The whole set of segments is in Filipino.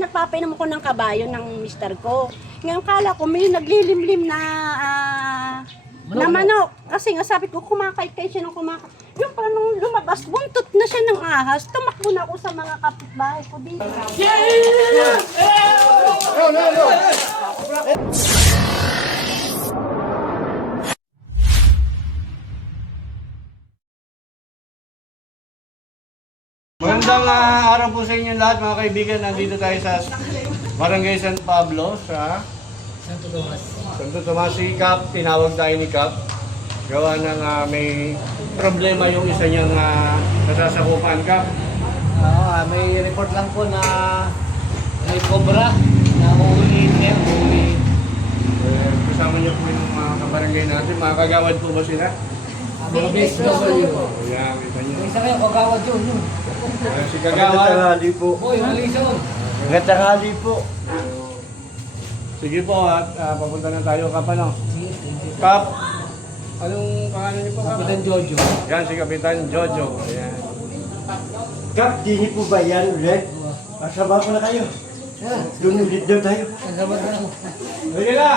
Nagpapainom ko ng kabayo ng mister ko. Ngayon kala ko may naglilimlim na manok. Kasi nga sabi ko kumakay-kay siya ng kumakay. Yung pala nung lumabas, buntot na siya ng ahas. Tumakbo na ako sa mga kapitbahay ko dito. Magandang araw po sa inyo lahat mga kaibigan. Nandito tayo sa Barangay San Pablo sa Santo Tomas. Si Cap, tinawag tayo ni Cap. Gawa ng may problema yung isa niyang nasasakupan. Cap. May report lang po na may cobra na uuliin niya. Kasama niyo po yung mga kabarangay natin. Mga kagawad po ba sila? Mga BSW. Ayan, kita niyo. Isa kayo, kagawad yun. Si kagawad. Tanghali po. Boy, malison. Magandang tanghali po. Sige po at papunta na tayo. Cap, ano? Cap, anong pangalan niyo po? Cap? Kapitan Jojo. Yan, si Kapitan Jojo. Ayan. Kap, dini po ba yan ulit? Masama ko na kayo. Doon ulit daw tayo. Kasama na ako. Sige na!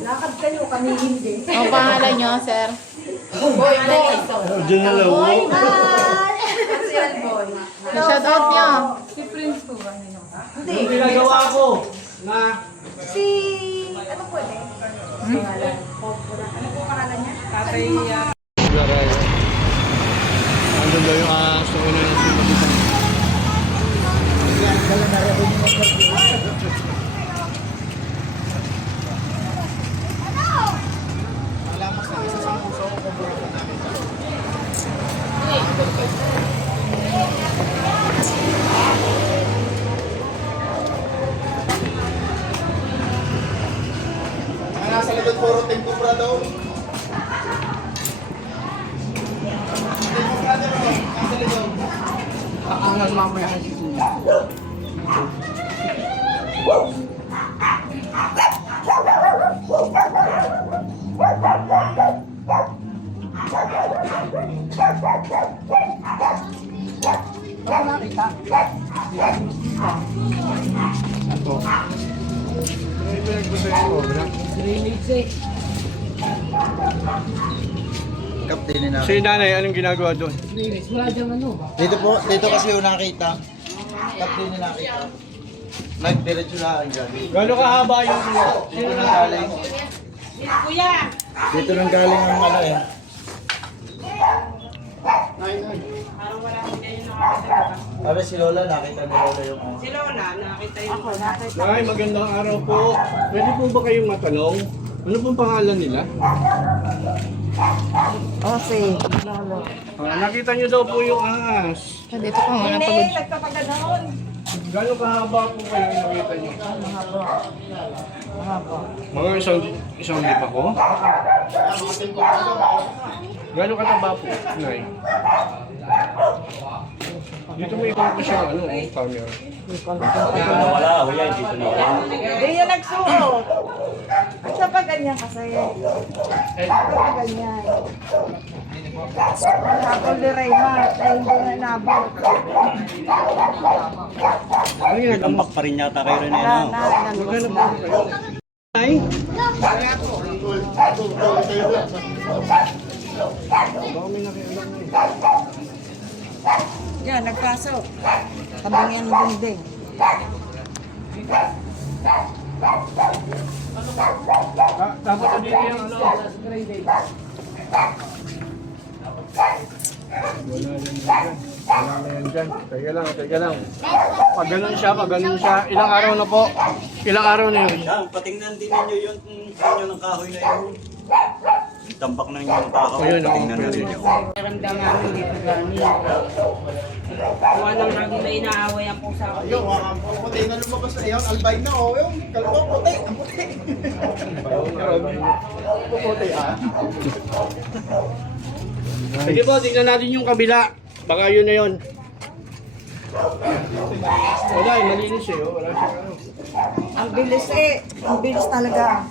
Lakad kayo, kami hindi. Ang pangalan nyo, sir? Boy, boy. Doon na lang. Boy, Shout out nyo. Hindi. Yung ginagawa ko na Si... Ano pwede? Pangalan. Ano po pangalan niya? Tatay. andun daw yung aso ko na yung sinabitan. Nasa likod puro tempura daw. Aangal mamaya si Kuya. Ito. Ano yung pinagbusayin ko, bro? Drainage eh. Kap, dini na. Si nanay, anong ginagawa doon? Drainage. Wala dyan ano. Dito kasi yung nakita. Kap, dini nakita. Nagdiretso na ang galing. Gano'n kahaba yung Dito nang galing. Dito nang galing ang ano eh. Para si Lola, nakita ni Lola yung ano. Nay, magandang araw po. Pwede po ba kayong matanong? Ano pong pangalan nila? Ose. Nakita niyo daw po yung ahas. Dito ka muna pagod. Nagpapaganoon. Gano'n kahaba po kayo yung nakita niyo? Mga isang lipa ko? Gano'n kataba po, Nay? Dito mo ikaw ko siya, camera. Hindi yan nagsuot. At sa pag ganyan kasi. Pag ganyan. Nakapol ni Rayma. Dahil hindi na nabot. Ano yun? Tambak pa rin yata kayo rin Na, Magkano po kayo? Nay? Baka may nakialam na Yan, nagpasok. Tabang yan bunding. Dapat na dito yung ano? Wala na yan dyan. Teka lang. Pag ganun siya. Ilang araw na po? Ilang araw na yun? Yan, patingnan din ninyo yung inyo ng kahoy na yun. Yung tambak ng inyong kahoy, Ayun, patingnan na rin yun. Naramdaman mo dito gani. Kung anong naging na inaaway ang pusa ko. Yung puti na lumabas na yun, albay na oh, yung kalawang puti, ang puti. Puti ah. Sige po, tingnan natin yung kabila. Baka yun na yun. Wala, malinis eh. Wala siya ano. Ang bilis eh. Ang bilis talaga.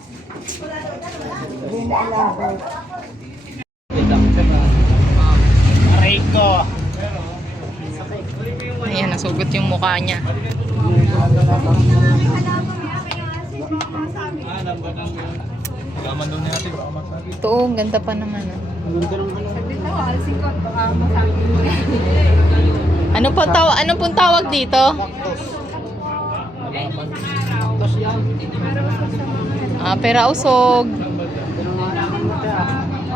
Hindi na alam. Aray ko. Ayan, nasugot yung mukha niya. Ito, ang ganda pa naman. Ano pong tawag dito? Pera usog.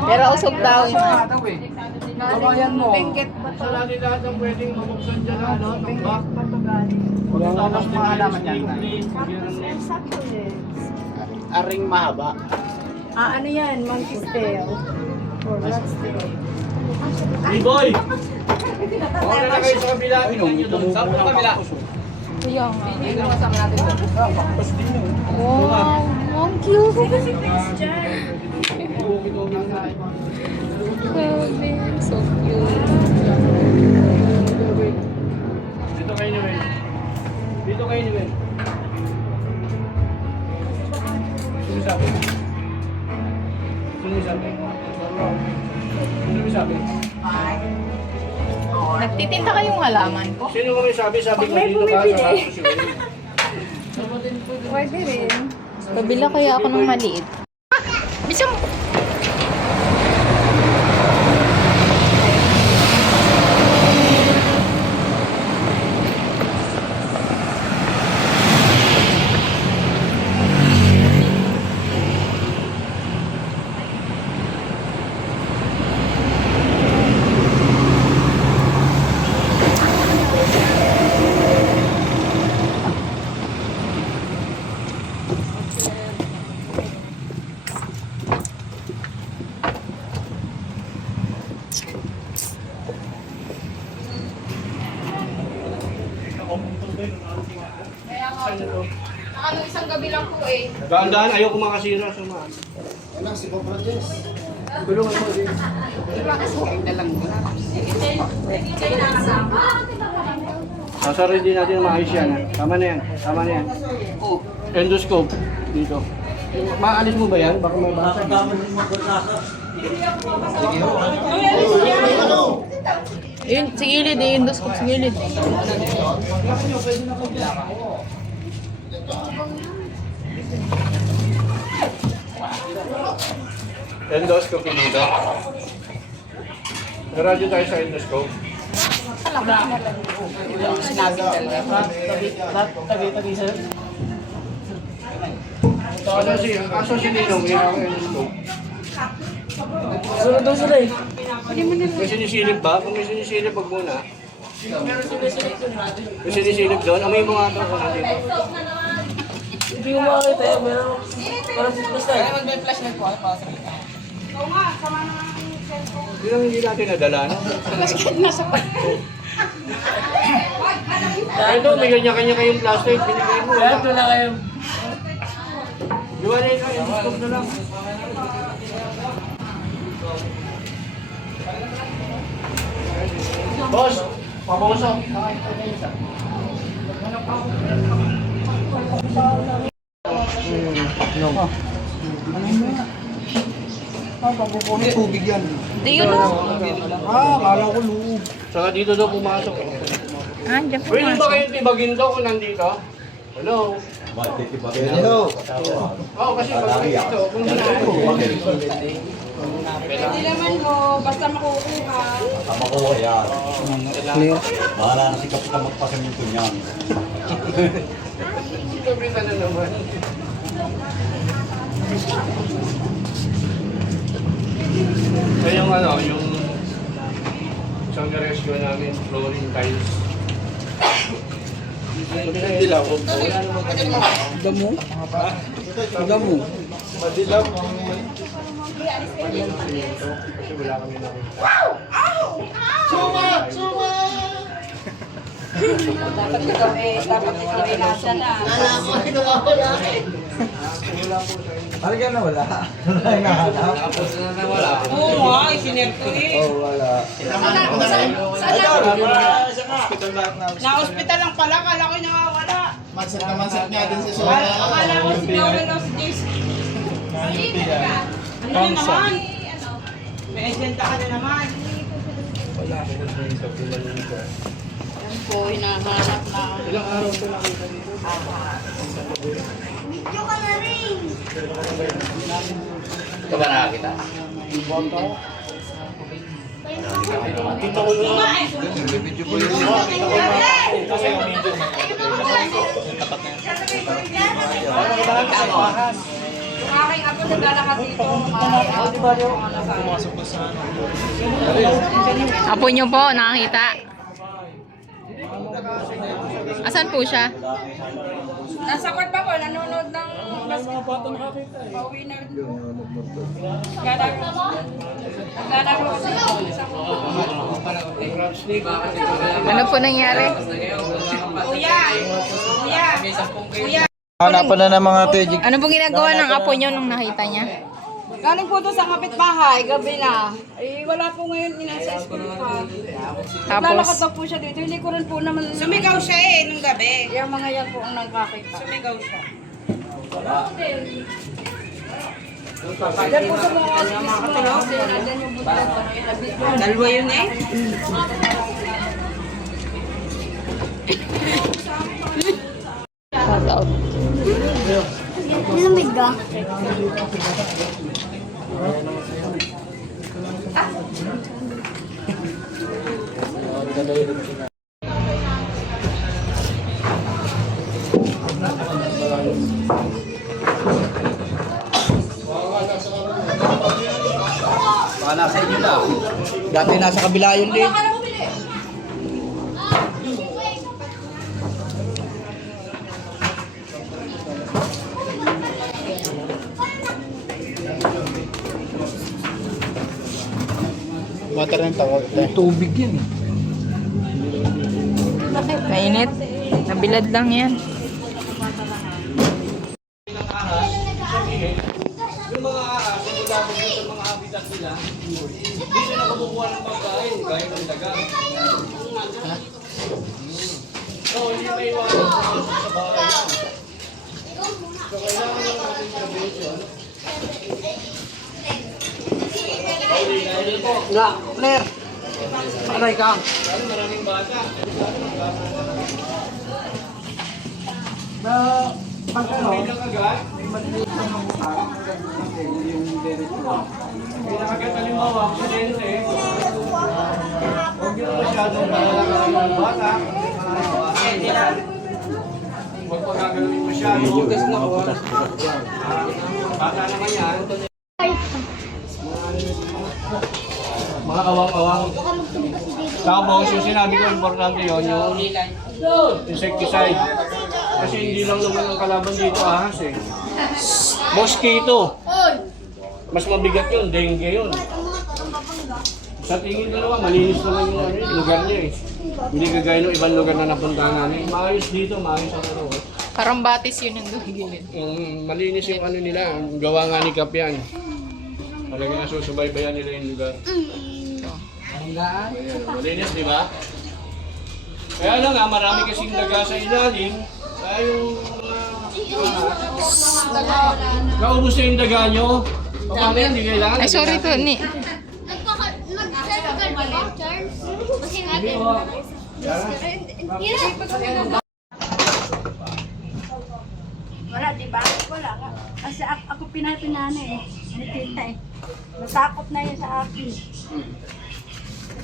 Pera usog daw. Kabayan mo. Sa lahat ng pwedeng mabuksan dyan na, no? Tambak. Wala na lang mga halaman yan. Aring mahaba. Ano yan? Monkey tail. Or rat's tail. B-boy! Okay na kayo sa kabila. Tingnan nyo doon. Saan po kabila? Kuya nga. Wow, ang cute. Grabe, so cute. Dito kayo ni Wen. Dito kayo ni Wen. Sino sabi? Sino sabi? Sino sabi? Nagtitinda kayong halaman po? Sino ko may sabi? Sabi ko dito ka. Sarap ko si Wen. Pwede rin. Pabila kaya ako ng maliit. Bisa mo. Isang gabi lang po eh. Daan-daan, ayaw ko makasira sa mga. Anak, si Papa Jess. Tulungan mo din. Sasarin din natin na maayos yan. Tama na yan. Tama na yan. Endoscope. Dito. Maalis mo ba yan? Baka may basa. Yun, sa gilid eh. Yung dos ko sa gilid. Endoscope dito. Radyo tayo sa endoscope. Tabi-tabi sir. Aso si Ninong, yun ang endoscope. Sunod daw sila eh. May sinisilip ba? Kung may sinisilip, wag muna. May sinisilip doon. Amoy mo nga ito kung nandito. Hindi ko makakita eh. Meron. Parang basta eh. Yun ang hindi natin nadala. No? Ito, may kanya-kanya kayong plastic. Binigay mo. Kaya ito na kayo. Di ba na ito? Endoscope na lang. Boss, paboso. Tubig yan. Di yun lang. Kala ko loob. Saka dito daw pumasok. Diyan po Pwede ba kayong tibagin daw kung nandito? Hello? Hello. Oo, kasi pag dito, kung nandito. Pwede naman ho, basta makukuha. Makuha yan. Bahala na si Kapita magpasaminto niyan. Kabrita na naman. So yung yung isang rescue namin, flooring tiles. Dilaw. Damo? Damo. Madilaw. Kasi wala kami nakita. Dapat ikaw eh nasa na. Halika na wala. Nahanap. Oo nga, isinerto eh. Wala. Na-hospital lang pala, kala ko nawawala. Mansat na mansat nga din si Sonia. Akala ko si Noel o si Jason. Ano na naman? May agenda ka na naman. po hinahanap na. Ilang araw po nakita dito? Ito ba nakakita? Kita ko na. Video po yun. Kasi yung video. Yung aking apo naglalakad dito. Apo niyo po, nakakita. Asan po siya? Nasa court pa po, nanonood ng basketball. Pauwi na rin. Naglalaro kasi sa Ano po nangyari? Kuya! Kuya! Kuya! Hanapan na ng mga tejik. Ano pong ginagawa ng apo niyo nung nakita niya? Galing po doon sa kapitbahay, gabi na. Eh, wala po ngayon, inasa school pa. Lalakad daw po siya dito. Hindi ko rin po naman... Sumigaw siya nung gabi. Yung mga yan po ang nagkakita. Sumigaw siya. Diyan po sa mga katulog. Diyan yung butan. Dalawa yun eh. Shout out. Lamig ka? Baka nasa inyo na. Dati nasa kabila yun din. Matar ng tawag. Tubig yan eh. Mainit. Nabilad lang yan. Yung mga ahas, yung nilabog sa mga habitat nila, dito na kumukuha ng pagkain, gaya ng dagang. So, hindi may iwanan sa bahay yan. So, kailangan lang natin prevention. Nga, Claire. Aray ka. Lalo maraming bata. May nakagat. May nakagat halimbawa, aksidente. Huwag nyo masyadong malalakasan ng bata. Huwag pagkagaling masyado. Bata naman yan. Mga awang-awang. Tapos yung sinabi ko, importante yun, yung insecticide. Kasi hindi lang naman ang kalaban dito ahas eh. Mosquito. Mas mabigat yun, dengue yun. Sa tingin ko naman, malinis naman yung lugar niya eh. Hindi kagaya ng ibang lugar na napuntahan namin. Maayos dito, maayos ang ano. Parang batis yun yung gilid. Malinis yung ano nila, yung gawa nga ni Kap yan. Talagang nasusubaybayan nila yung lugar. Ayan, malinis, di ba? Kaya lang nga, marami kasing daga sa ilalim. Kaya yung naubos na yung daga nyo. Paano yan, hindi kailangan. Ay, sorry po, ni. Wala, di ba? Wala ka. Kasi ako pinapinana eh. Ni tita eh. Natakot na yun sa akin.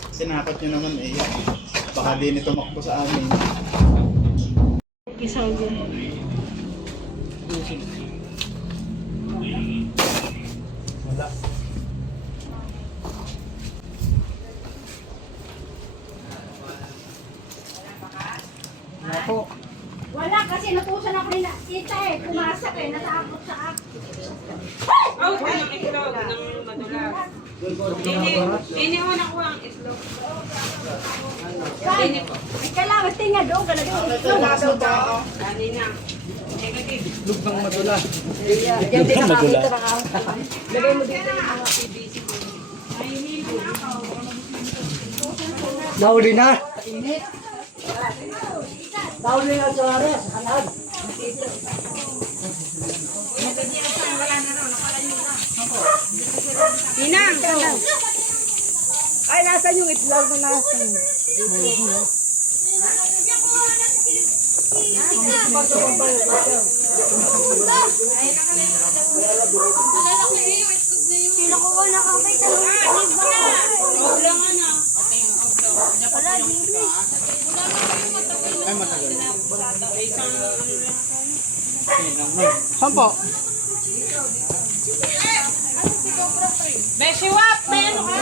Sinakot nyo naman eh. Baka di nito tumakbo sa amin. Kisaw yun. Wala kasi natusan ako ni tita eh. Pumasok eh. Natakot sa akin. Oh, ng itlog ng madulas. Dini mo nakuha ang itlog. Dini po. Ay, kailangan tinga doon. Lado daw. Dani na. Negative. Lug ng madula. Yan din nakakita ng ahas. Lagay mo dito yung mga PVC po. Nauli na. Dauli nga sa aras. Alag. Inang! Ay, nasan yung itlog na nasan? Kinukuha na kami ito. Wala nga na. Wala, English. Ay, matagal. Saan po? Beshiwap! May ano ka?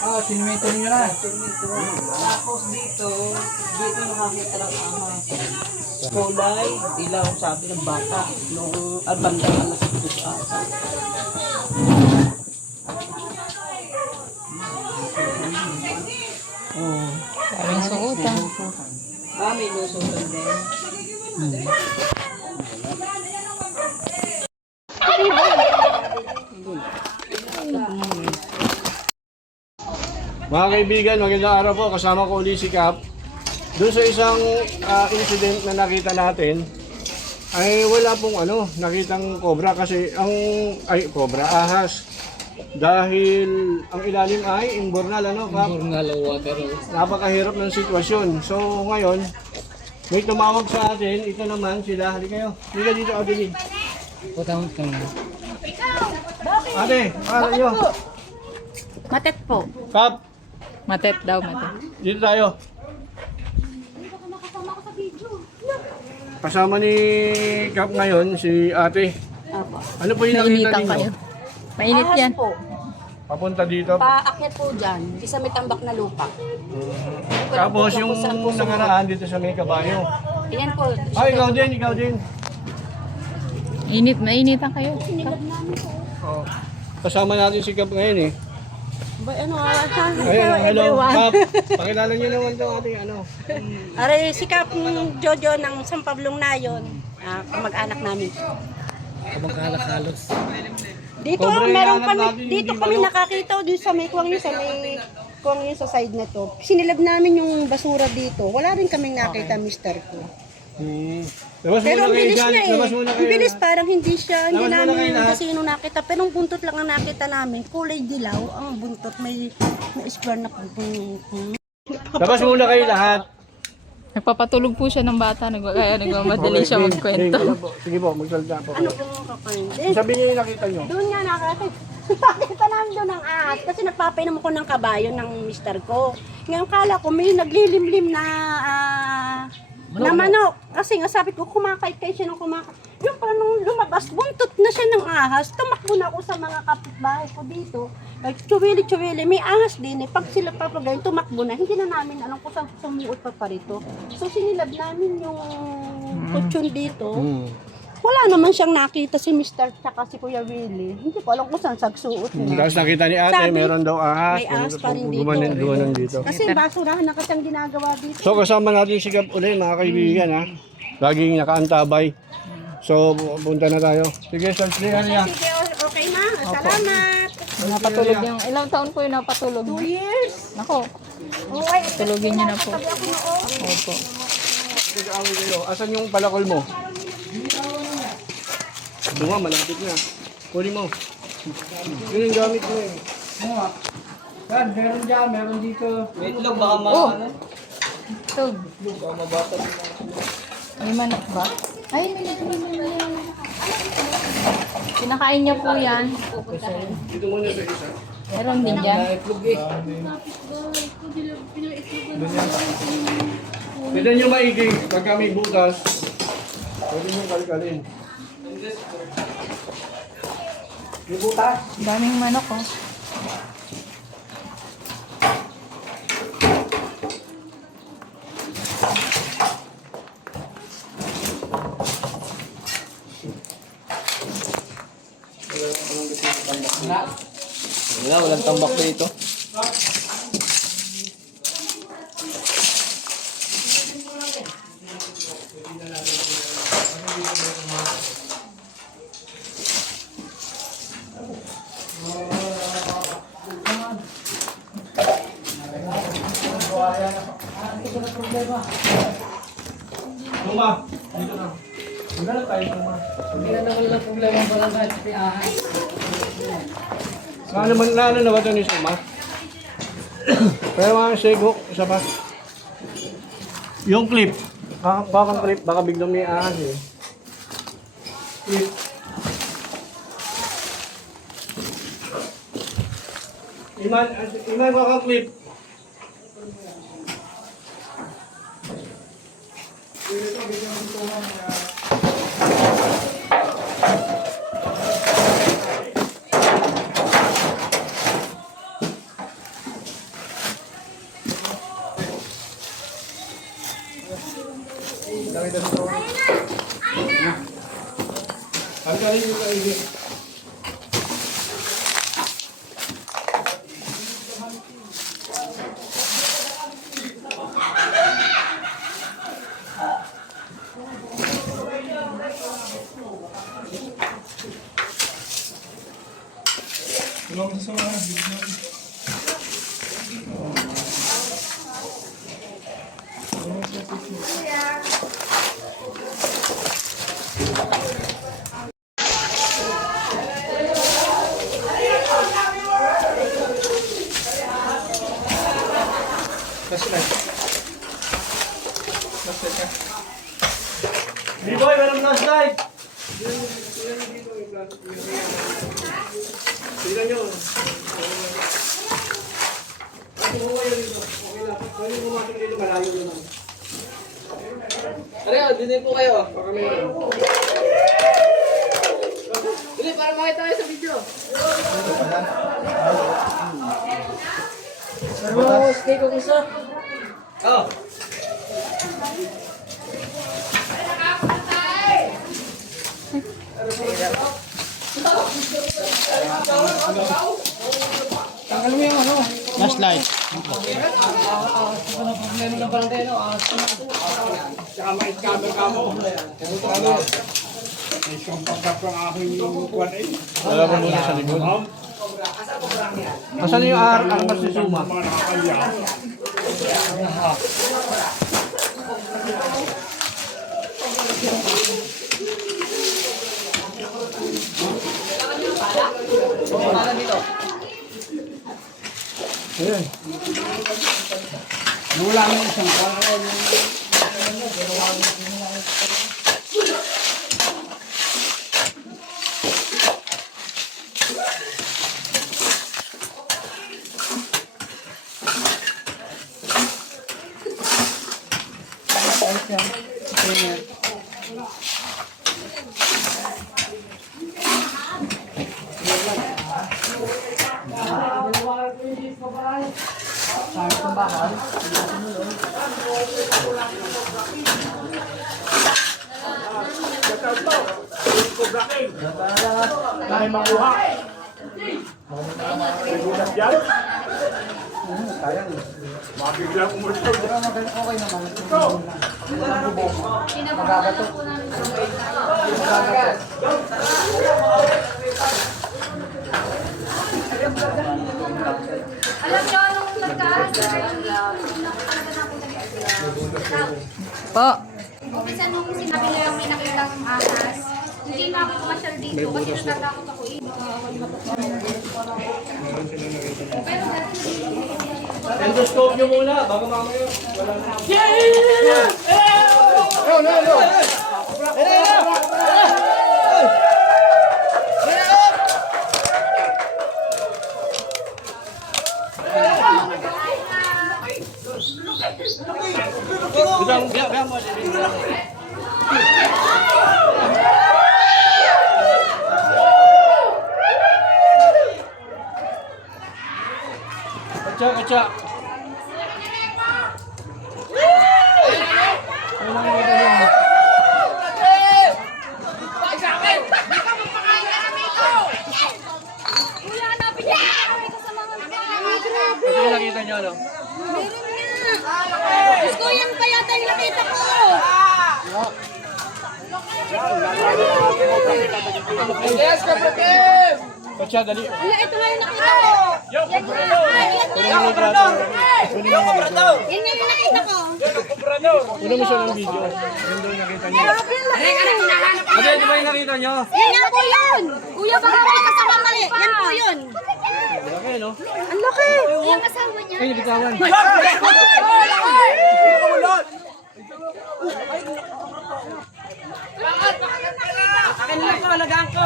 Ah, sinimento niyo na. Tapos dito nakakita ng ahas. Kulay, dilaw, sabi ng bata. Noong bandang alas 2 ata. Daming suotan. May lusutan din. Mga kaibigan, magandang araw po. Kasama ko ulit si Kap. Doon sa isang incident na nakita natin, ay wala pong nakitang cobra kasi cobra, ahas. Dahil ang ilalim ay imbornal, Kap? Journal o water. Napakahirap ng sitwasyon. So ngayon, may tumawag sa atin. Ito naman sila. Halika kayo. Halika dito, Adeline. Putang ka na. Ate, para nyo. Matet po. Kap, Matet daw, matet. dito tayo. Kasama ni Kap ngayon, si ate. Apo. Ano po yung nakita Nainitan ninyo? kayo. Mainit Ahas yan. po. Papunta dito. Paakyat po dyan. Isa may tambak na lupa. Tapos yung nakaraan dito sa may kabayo. Ayan po. Ay, ikaw din, ikaw din. Mainitan kayo. Oh. Kasama natin si Kap ngayon eh. Ba, ano, Ayun, hello, Kap. Pakilala niyo naman ito ating Aray, si Kap Jojo ng San Pablong Nayon. Kamag-anak namin. Kamangkalak halos. Dito, Sobrang meron inangat kami, natin, dito hindi kami manok. nakakita o dito sa may kuwang yun, sa may kuwang yun sa side na to. Sinilab namin yung basura dito. Wala rin kaming nakita, mister ko. Labas Pero muna ang kayo bilis dyan. niya eh. Labas muna Ang kayo. bilis, parang hindi siya, hindi Labas muna namin kayo lahat. kasi sino nakita. Pero ang buntot lang ang nakita namin, kulay dilaw, ang buntot, may square na Labas muna kayo lahat. Nagpapatulog po siya ng bata. Kaya nagmamadali siya magkwento. Sige po, magsalita po. Ano po mga kapatid? Sabi niyo yung nakita niyo. Doon nga nakakita namin doon ng ahas kasi nagpapainom ako ng kabayo ng mister ko. Ngayon kala ko may naglilimlim na manok. Kasi nga sabi ko kumakait-kait siya ng kumakait. Yung pala nung lumabas, buntot na siya ng ahas. Tumakbo na ako sa mga kapitbahay ko dito. Like, chuwili-chuwili, may ahas din eh. Pag sila papagayon, tumakbo na. Hindi na namin alam kung saan sumuot pa parito. So sinilab namin yung kutsyon dito. Wala naman siyang nakita si Mr. tsaka si Kuya Willie. Hindi ko alam kung saan sagsuot niya. Tapos nakita ni ate, Sabi, meron daw ahas. may ahas pa rin dito. Gumanon dito. Kasi basurahan na kasang ginagawa dito. So kasama natin si Kap ulit mga kaibigan ha. Laging nakaantabay. So punta na tayo. Sige, search niya niya. Sige, okay na. Salamat. Napatulog yung, ilang taon po yung napatulog? 2 years. Nako, Okay, tulogin niyo na po. tabi ako noon. Opo. Nag-aaway kayo. Asan yung palakol mo? Ito nga, malapit na. Kunin mo. Yun yung gamit mo eh. Saan? Meron dyan, meron dito. Wait lang, baka Tug. May manok ba? Ay, may Kinakain niya po yan. Dito muna sa isa. Meron din dyan. Itlog eh. Tignan nyo maigi. Pagka may butas, pwede nyo kalkalin. May butas. Daming manok oh. Wala, walang tambak dito. Luma, dito na. Maganda tayo, Luma. Hindi na naman lang problema ang barangay sa ahas. Ano na ba ito ni Suma? Pero mga shake hook, isa pa. Yung clip. Bakang clip, baka biglang may ahas eh. Clip. Iman bakang clip. Angkalin yung kaibig. B-boy, walang flashlight! Tignan nyo. Pwede pumasok dito, malayo naman. Areho, dito po kayo. Dili, para makita kayo sa video. Pero, stay ko isa. Oh. Tanggal mo yung ano? Flashlight. Meron na parang tayo, Tsaka ma-scammer ka mo. May siyang pagkapang aking kuwan eh. Wala mo muna sa likod. Asan yung armor si Suma? Mga nakakaya. Ayan. Wala na isang kuwan. Dahil makuha. Nagulat yan. Mabiglang umulog. okay naman. Ito. Magabato. Alam niyo, nung nagkaas, Po. umpisa nung sinabi na yung may nakitang ahas, hindi na ako masyal dito kasi natatakot ako eh. Pero dati Endoscope nyo muna, bago mamaya. Wala na. Kaca. kuya, hanapin niyo kami sa mga Ito yung nakita nyo, no? meron na. Diyos ko, yan pa yata yung nakita ko. Yes, kapatid! Kaca, dali. Wala, ito nga yung nakita ko. Yan nga. Yan nga yung nakita ko. Una mo siya ng video. Yun doon nakita nyo. Grabe yung laki. Ano di ba yung nakita nyo? Yan nga po yun. Kuya, baka may kasama mali. Yan po yun. Laki, no? Ang laki! Yung asawa niya. Ay, nabitawan. Akin na po, alagaan ko.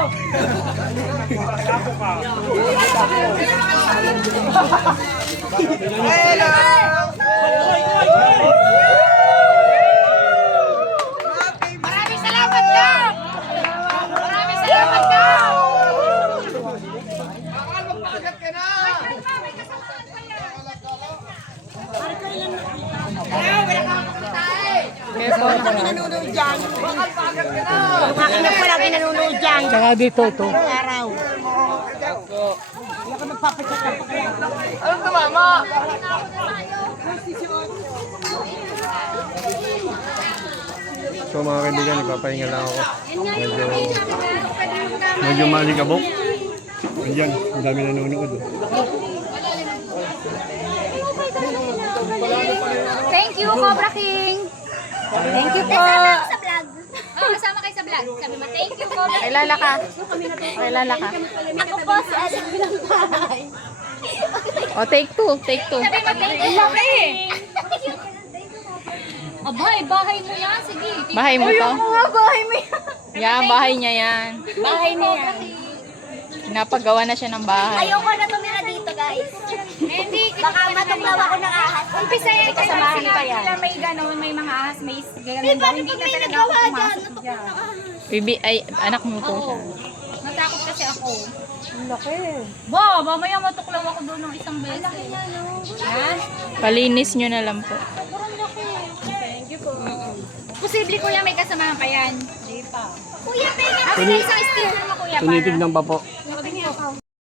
Maraming salamat ka! Maraming salamat ka! Akin na pala nanonood dyan. Tsaka dito, ito. Araw. So mga kaibigan, nagpapahinga lang ako. Medyo malikabok. Ayan, ang dami nanonood. Thank you, Cobra King. Thank you po. Kasama ako sa vlog. Oo, kasama kayo sa vlog. Sabi mo, thank you, Cobra King. Kailala ka. Kailala ka. Ako po si Aling Bilang Bahay. O, take two. Take two. Sabi mo, thank you, Cobra King. Abay, bahay mo yan. Sige. Bahay mo to? bahay mo yan. Yan, bahay niya yan. Bahay niya yan. Napagawa na siya ng bahay. Ayoko na tumira dito, guys. Hindi. Baka matuklaw ako ng ahas. Umpisa yan. Kasamahan pa yan. Sila may gano'n, may mga ahas, may gano'n daw. Hindi na talaga ako pumasok dyan. Bibi, ay, anak mo po siya. Natakot kasi ako. Ang laki. Ba, mamaya matuklaw ako doon ng isang beses. Laki niya, no? Yan. Palinis nyo na lang po. Sobrang laki. Thank you po. Posible kuya may kasamahan pa yan. Hindi pa. Kuya, may isang sticker mo kuya. Tunitignan pa po.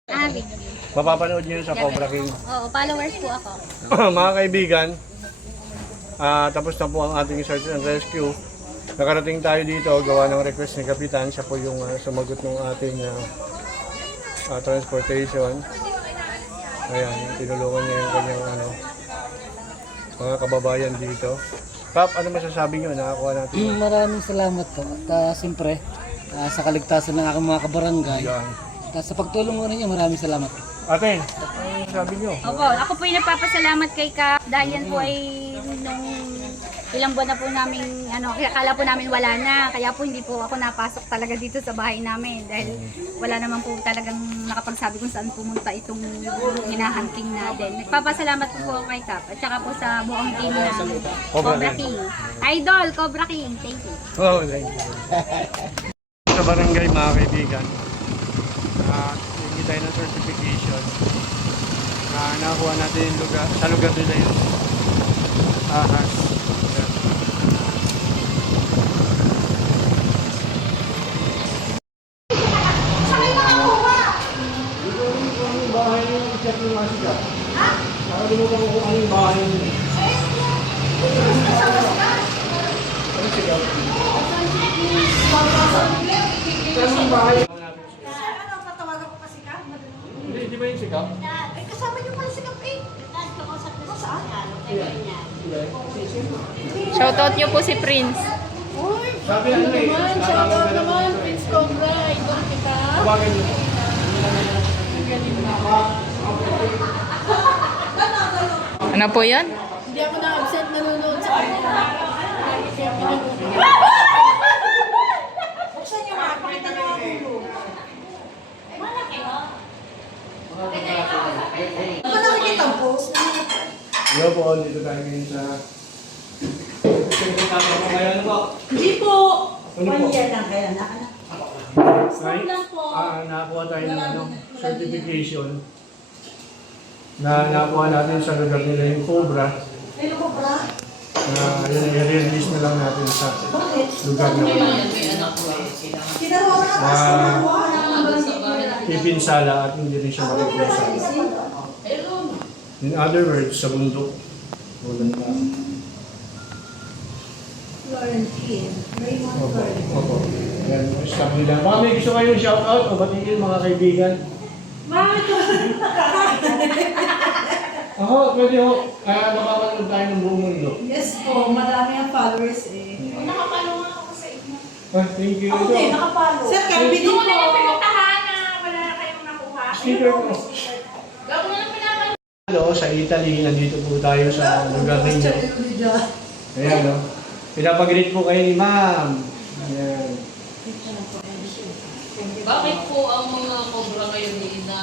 Avid. Mapapanood nyo sa Cobra King. Oo, followers po ako. Mga kaibigan, tapos na po ang ating search and rescue. Nakarating tayo dito, gawa ng request ni Kapitan. Siya po yung sumagot ng ating transportation. Ayan, tinulungan niya yung kanyang mga kababayan dito. Kap, ano masasabi nyo? Nakakuha natin. Maraming salamat po. At siyempre, sa kaligtasan ng aking mga kabarangay. Yan. At sa pagtulong mo rin niya, maraming salamat. Ate, ano masasabi nyo? Opo, ako po yung nagpapasalamat kay Kap dahil yan po ay nung ilang buwan na po namin, akala po namin wala na. Kaya po hindi po ako napasok talaga dito sa bahay namin dahil wala naman po talagang nakapagsabi kung saan pumunta itong hinahunting natin. Nagpapasalamat po ako kay Kap at saka po sa buong team ng Cobra King. Idol, Cobra King, thank you. Oh, thank you. Sa barangay mga kaibigan, hindi tayo ng certification. Nakuha natin yung lugar, sa lugar nila yung ahas. Yan. Yung bahay yung check ng masika. Nakalimutan ko kung ano yung bahay nila. Hindi ba yung sikap? Kasama niyo pala si Kap eh. Saan? Shoutout nyo po si Prince. Sabi ano eh. Shoutout naman, Prince Cobra. Idol kita. Tawagan niyo. Ano po yan? Hindi ako na-absent nanonood sa kanila. Buksan niyo nga, pakita niyo ang ulo. Ano nakikita ang post? Yo po, dito tayo ngayon sa... Hindi po. Ano po? lang kaya na. Right? Nakakuha tayo ng certification na nakuha natin sa lugar nila yung Cobra. Ano ko bra? Yun, i-release na lang natin sa lugar na wala. Kinawa na Pipinsala at hindi rin siya makipinsala. In other words, sa bundok. Walang tao. Florentine. Raymond Opo, Florentine. opo. Ayan, stop nila. Baka may gusto kayong shoutout o batiin mga kaibigan. Ako, pwede ho. Napapanood tayo ng buong mundo. Yes po, marami ang followers eh. Nakapalo nga ako sa inyo. Thank you. Ako din, nakapalo. Sir, kami din po. Pinuntahan na wala na kayong nakuha. Sticker ko. Hello, sa Italy, nandito po tayo sa lugar ninyo. Ayan, no? Pinapag-greet po kayo ni ma'am. Ayan. Bakit po ang mga cobra ngayon na